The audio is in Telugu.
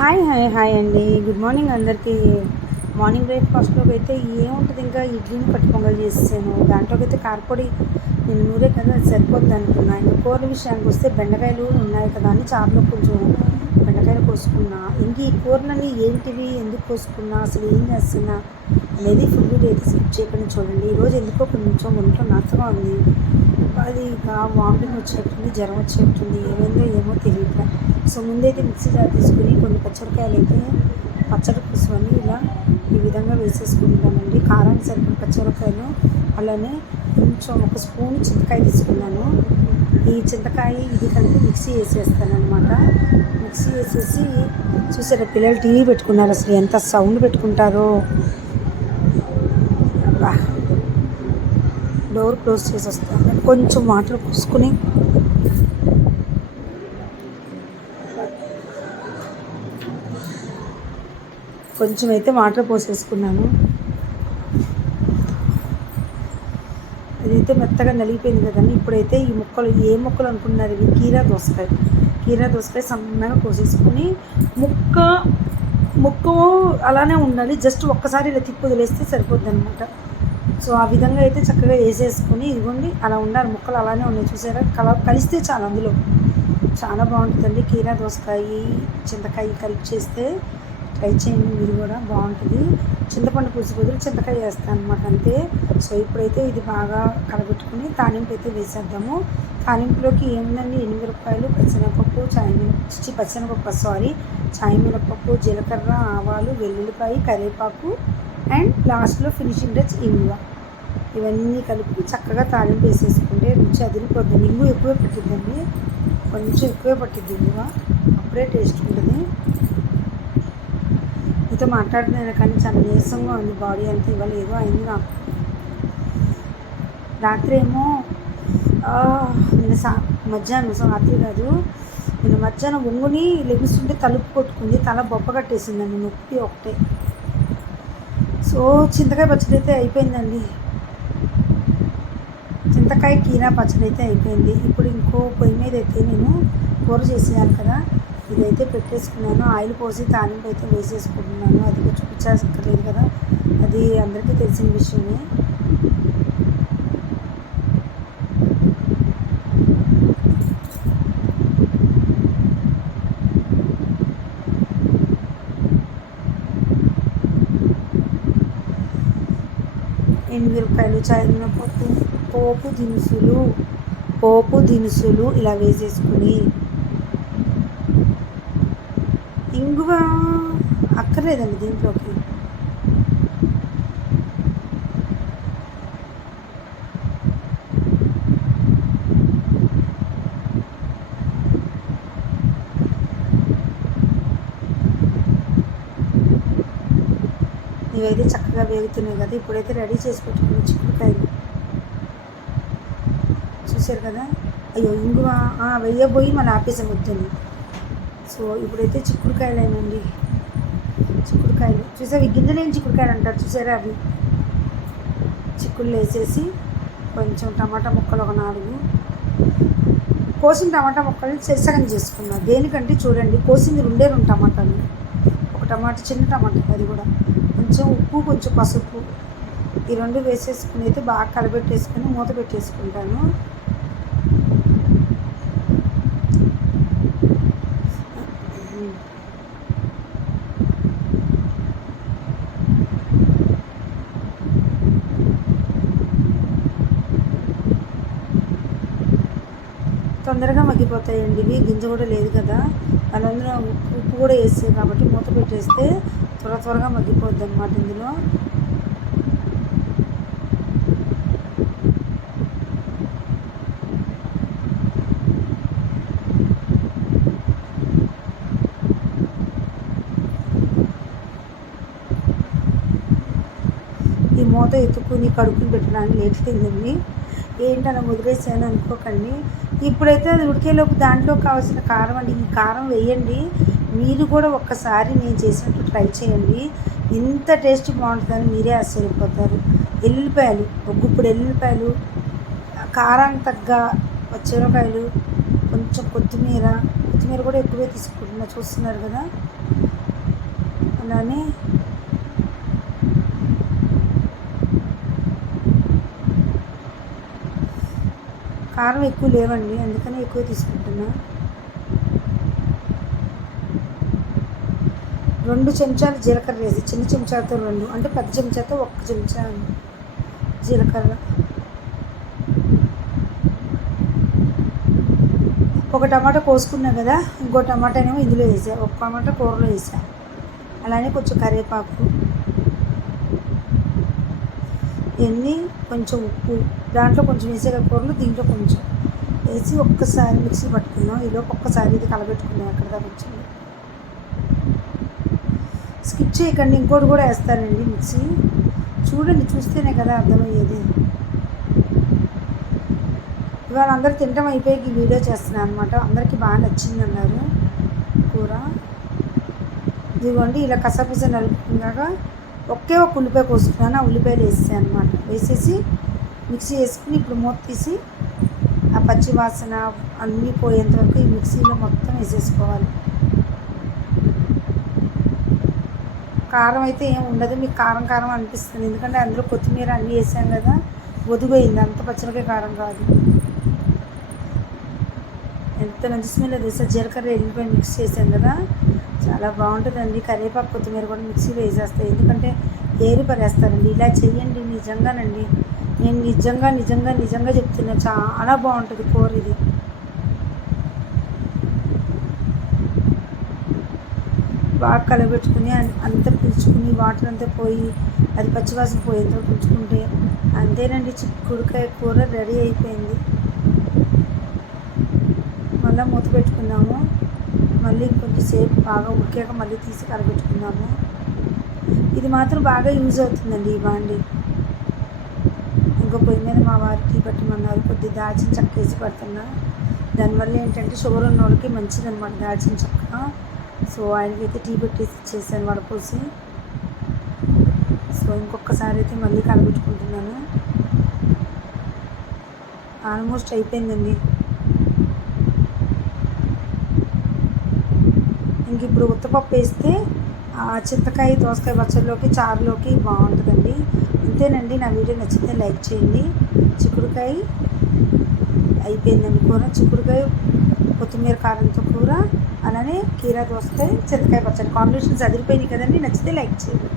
హాయ్ హాయ్ హాయ్ అండి. గుడ్ మార్నింగ్ అందరికీ. మార్నింగ్ బ్రేక్ఫాస్ట్లోకి అయితే ఏముంటుంది, ఇంకా ఇడ్లీని పట్టి పొంగల్ చేసేసాను. దాంట్లోకి అయితే కారపొడి నేను నూరే కదా, అది సరిపోద్ది అనుకున్నా. ఇంకా కూరల విషయానికి వస్తే బెండకాయలు ఉన్నాయి కదా అని చారులో కొంచెం బెండకాయలు కోసుకున్నా. ఇంక ఈ కూరలని ఏంటివి, ఎందుకు కోసుకున్నా, అసలు ఏం చేస్తున్నా అనేది ఫుల్ వీడియో అయితే స్కిప్ చేయకుండా చూడండి. ఈరోజు ఎందుకో కొంచెం ఒంట్లో నచ్చగా ఉంది. అది ఇక వామిటింగ్ వచ్చేటట్టుంది, జ్వరం వచ్చేటట్టుంది, ఏమైందో ఏమో తెలియట్లే. సో ముందైతే మిక్సీ జార్ తీసుకుని కొన్ని పచ్చిమిరకాయలు అయితే పచ్చడి కోసమని ఇలా ఈ విధంగా వేసేసుకుంటానండి. కారానికి సరిపడిన పచ్చిమిరకాయలు, అలానే కొంచెం ఒక స్పూన్ చింతకాయ తీసుకున్నాను. ఈ చింతకాయ ఇది కలిపి మిక్సీ వేసేస్తాను అనమాట. మిక్సీ వేసేసి చూసారా, పిల్లలు టీవీ పెట్టుకున్నారు. అసలు ఎంత సౌండ్ పెట్టుకుంటారో. డోర్ క్లోజ్ చేసి వస్తాను. కొంచెం వాటర్ పోసుకుని కొంచెం అయితే వాటర్ పోసేసుకున్నాను. అదైతే మెత్తగా నలిగిపోయింది కదండి. ఇప్పుడైతే ఈ ముక్కలు, ఏ ముక్కలు అనుకున్నారు, ఇవి కీరా దోసకాయ సన్నగా కోసేసుకుని ముక్క అలానే ఉండాలి. జస్ట్ ఒక్కసారి ఇలా తిప్పి వదిలేస్తే సరిపోద్ది అనమాట. సో ఆ విధంగా అయితే చక్కగా వేసేసుకొని, ఇదిగోండి అలా ఉండాలి. ముక్కలు అలానే ఉన్నాయి చూసారా, కలిస్తే చాలా అందులో చాలా బాగుంటుందండి. కీరా దోసకాయ చింతకాయ కలిపి చేస్తే ట్రై చేయండి, మీరు కూడా బాగుంటుంది. చింతపండు పులుసు బదులు చింతకాయ వేస్తాను అనమాట, అంతే. సో ఇప్పుడైతే ఇది బాగా కలబెట్టుకుని తాలింపు అయితే వేసేద్దాము. తాలింపులోకి ఏముందండి, ఎండుమిరపకాయలు, చాయమినపప్పు, జీలకర్ర, ఆవాలు, వెల్లుల్లిపాయ, కరివేపాకు అండ్ లాస్ట్లో ఫినిషింగ్ టచ్ ఇంగువ. ఇవన్నీ కలిపి చక్కగా తాలింపు వేసేసుకుంటే రుచి అదిరిపోతుంది. ఇంగు ఎక్కువే పట్టిద్దండి, కొంచెం ఎక్కువే పట్టిద్ది ఇంగువ, అప్పుడే టేస్ట్ ఉంటుంది. మీతో మాట్లాడుతున్నాను కానీ చాలా నీరసంగా ఉంది బాడీ అంతా. ఇవాళ ఏదో అయింది నాకు. రాత్రి ఏమో నేను రాత్రి కాదు, నేను మధ్యాహ్నం ఒంగుని లెగుస్తుంటే తలుపు కొట్టుకుంది, తల బొబ్బ కట్టేసిందండి, నొప్పి ఒకటే. సో చింతకాయ పచ్చడి అయితే అయిపోయిందండి. చింతకాయ కీరా పచ్చడి అయితే అయిపోయింది. ఇప్పుడు ఇంకో పొయ్యి మీద అయితే నేను కూర చేసేయాలి కదా, ఇదైతే పెట్టేసుకున్నాను. ఆయిల్ పోసి తాలింపు అయితే వేసేసుకుంటున్నాను. అది చూపించాల్సక్కర్లేదు కదా, అది అందరికీ తెలిసిన విషయమే. ఎండుమిరపకాయలు, చాయమినపప్పు, పోపు దినుసులు ఇలా వేసేసుకుని, ఇంగువ అక్కర్లేదండి దీంట్లోకి. ఇవైతే చక్కగా వేగుతున్నాయి కదా. ఇప్పుడైతే రెడీ చేసి పెట్టుకున్న చిక్కుడుకాయలు చూసారు కదా. అయ్యో ఇంగువ వెయ్యబోయి మన ఆపేసే ముద్దని. సో ఇప్పుడైతే చిక్కుడుకాయలేనండి, చిక్కుడుకాయలు చూసారు, గింజలేని చిక్కుడుకాయలు అంటారు చూసారా, అవి చిక్కుళ్ళు వేసేసి కొంచెం టమాటా ముక్కలు ఒక 4 కోసిన టమాటా ముక్కలు సగం చేసుకున్నా. దేనికంటే చూడండి, కోసింది 2 టమాటాలు, ఒక టమాటా చిన్న టమాటా, అది కూడా కొంచెం ఉప్పు, కొంచెం పసుపు, ఈ 2 వేసేసుకుని అయితే బాగా కలబెట్టేసుకుని మూత పెట్టేసుకుంటాను. తొందరగా మగ్గిపోతాయండి ఇవి, గింజ కూడా లేదు కదా, అందులో ఉప్పు కూడా వేస్తాయి కాబట్టి మూత పెట్టేస్తే త్వరగా మగ్గిపోద్ది అనమాట. ఇందులో ఈ మూత ఎత్తుకుని కడుక్కుని పెట్టడానికి లేట్ అయిందండి. ఏంటన్నా వదిలేసాను అనుకోకండి. ఇప్పుడైతే అది ఉడికేలోపు దాంట్లో కావాల్సిన కారం అండి, ఈ కారం వేయండి. మీరు కూడా ఒక్కసారి నేను చేసినట్టు ట్రై చేయండి, ఇంత టేస్ట్ బాగుంటుందని మీరే ఆశ్చర్యపోతారు. ఎల్లుల్లిపాయలు, ఒక గుప్పుడు ఎల్లుల్లిపాయలు, కారానికి తగ్గ పచ్చిమిరపకాయలు, కొంచెం కొత్తిమీర కూడా ఎక్కువే తీసుకుంటున్నా, చూస్తున్నారు కదా. అలానే కారం ఎక్కువ లేవండి, అందుకని ఎక్కువ తీసుకుంటున్నా. 2 చెంచాలు జీలకర్ర వేసి, చిన్న చెంచాతో 2 అంటే పెద్ద చెంచాతో 1 చెంచా జీలకర్ర, ఒక టమాటా కోసుకున్నా కదా, ఇంకో టమాటా ఏమో ఇందులో వేసా, ఒక టమాటా కూరలో వేసా. అలానే కొంచెం కరివేపాకు, ఇవన్నీ కొంచెం ఉప్పు, దాంట్లో కొంచెం వేసే కూరలు దీంట్లో కొంచెం వేసి ఒక్కసారి మిక్సీ పట్టుకుందాం. ఈలోపు ఒక్కసారి ఇది కలబెట్టుకుందాం. ఎక్కడ దాకా వచ్చింది స్కిప్ చేయకండి, ఇంకోటి కూడా వేస్తానండి మిక్సీ. చూడండి, చూస్తేనే కదా అర్థమయ్యేది. ఇవాళ అందరూ తినడం అయిపోయి ఈ వీడియో చేస్తున్నాను అనమాట. అందరికీ బాగా నచ్చింది అన్నారు కూర. ఇదిగోండి, ఇలా కసాపిస నలుపుకున్నాక ఒకే ఒక ఉల్లిపాయ కోసుకున్నాను, ఆ ఉల్లిపాయలు వేసాను అనమాట. వేసేసి మిక్సీ వేసుకుని ఇప్పుడు మూత తీసి ఆ పచ్చి వాసన అన్నీ పోయేంత వరకు ఈ మిక్సీలో మొత్తం వేసేసుకోవాలి. కారం అయితే ఏం ఉండదు, మీకు కారం కారం అనిపిస్తుంది, ఎందుకంటే అందులో కొత్తిమీర అన్నీ వేసాం కదా, ఒదిగోయింది, అంత పచ్చడికే కారం కాదు. ఎంత మంచి స్మెల్ తెలుసా, జీలకర్ర ఎల్లిపాయ మిక్స్ చేసాం కదా, చాలా బాగుంటుందండి. కరివేపాకు కొత్తిమీర కూడా మిక్సీలో వేసేస్తాయి, ఎందుకంటే ఏరి పరేస్తారండి. ఇలా చెయ్యండి, నిజంగానండి, నేను నిజంగా చెప్తున్నా, చాలా బాగుంటుంది కూర ఇది. బాగా కలబెట్టుకుని అంతా పిలుచుకుని వాటర్ అంతా పోయి అది పచ్చివాసన పోయేంత పిలుచుకుంటే అంతేనండి, చిక్కుడుకాయ కూర రెడీ అయిపోయింది. మళ్ళీ మూత పెట్టుకున్నాము, మళ్ళీ ఇంకొంచెంసేపు బాగా ఉడికాక మళ్ళీ తీసి కలబెట్టుకున్నాము. ఇది మాత్రం బాగా యూజ్ అవుతుందండి ఈ బాండి. ఇంకో పొయ్యి మీద మా వారు టీ పెట్టమన్నారు, కొద్దిగా దాల్చిన చెక్క వేసి పడుతున్నా. దానివల్ల ఏంటంటే షుగర్ ఉన్న వాళ్ళకి మంచిదన్నమాట దాల్చిన చెక్క. సో ఆయనకైతే టీ పెట్టేసి ఇచ్చేసాను వడపోసి. సో ఇంకొకసారి అయితే మళ్ళీ కలబెట్టుకుంటున్నాను. ఆల్మోస్ట్ అయిపోయిందండి. ఇంక ఇప్పుడు ఉత్తపప్పు వేస్తే చింతకాయ దోసకాయ పచ్చడిలోకి చారులోకి బాగుంటుందండి. అంతేనండి, నా వీడియో నచ్చితే లైక్ చేయండి. చిక్కుడుకాయ అయిపోయిందండి కూర, చిక్కుడుకాయ కొత్తిమీర కారంతో కూర, అలానే కీరా దోసకాయ చింతకాయ పచ్చడి కాంబినేషన్స్ అదిరిపోయినాయి కదండి. నచ్చితే లైక్ చేయండి.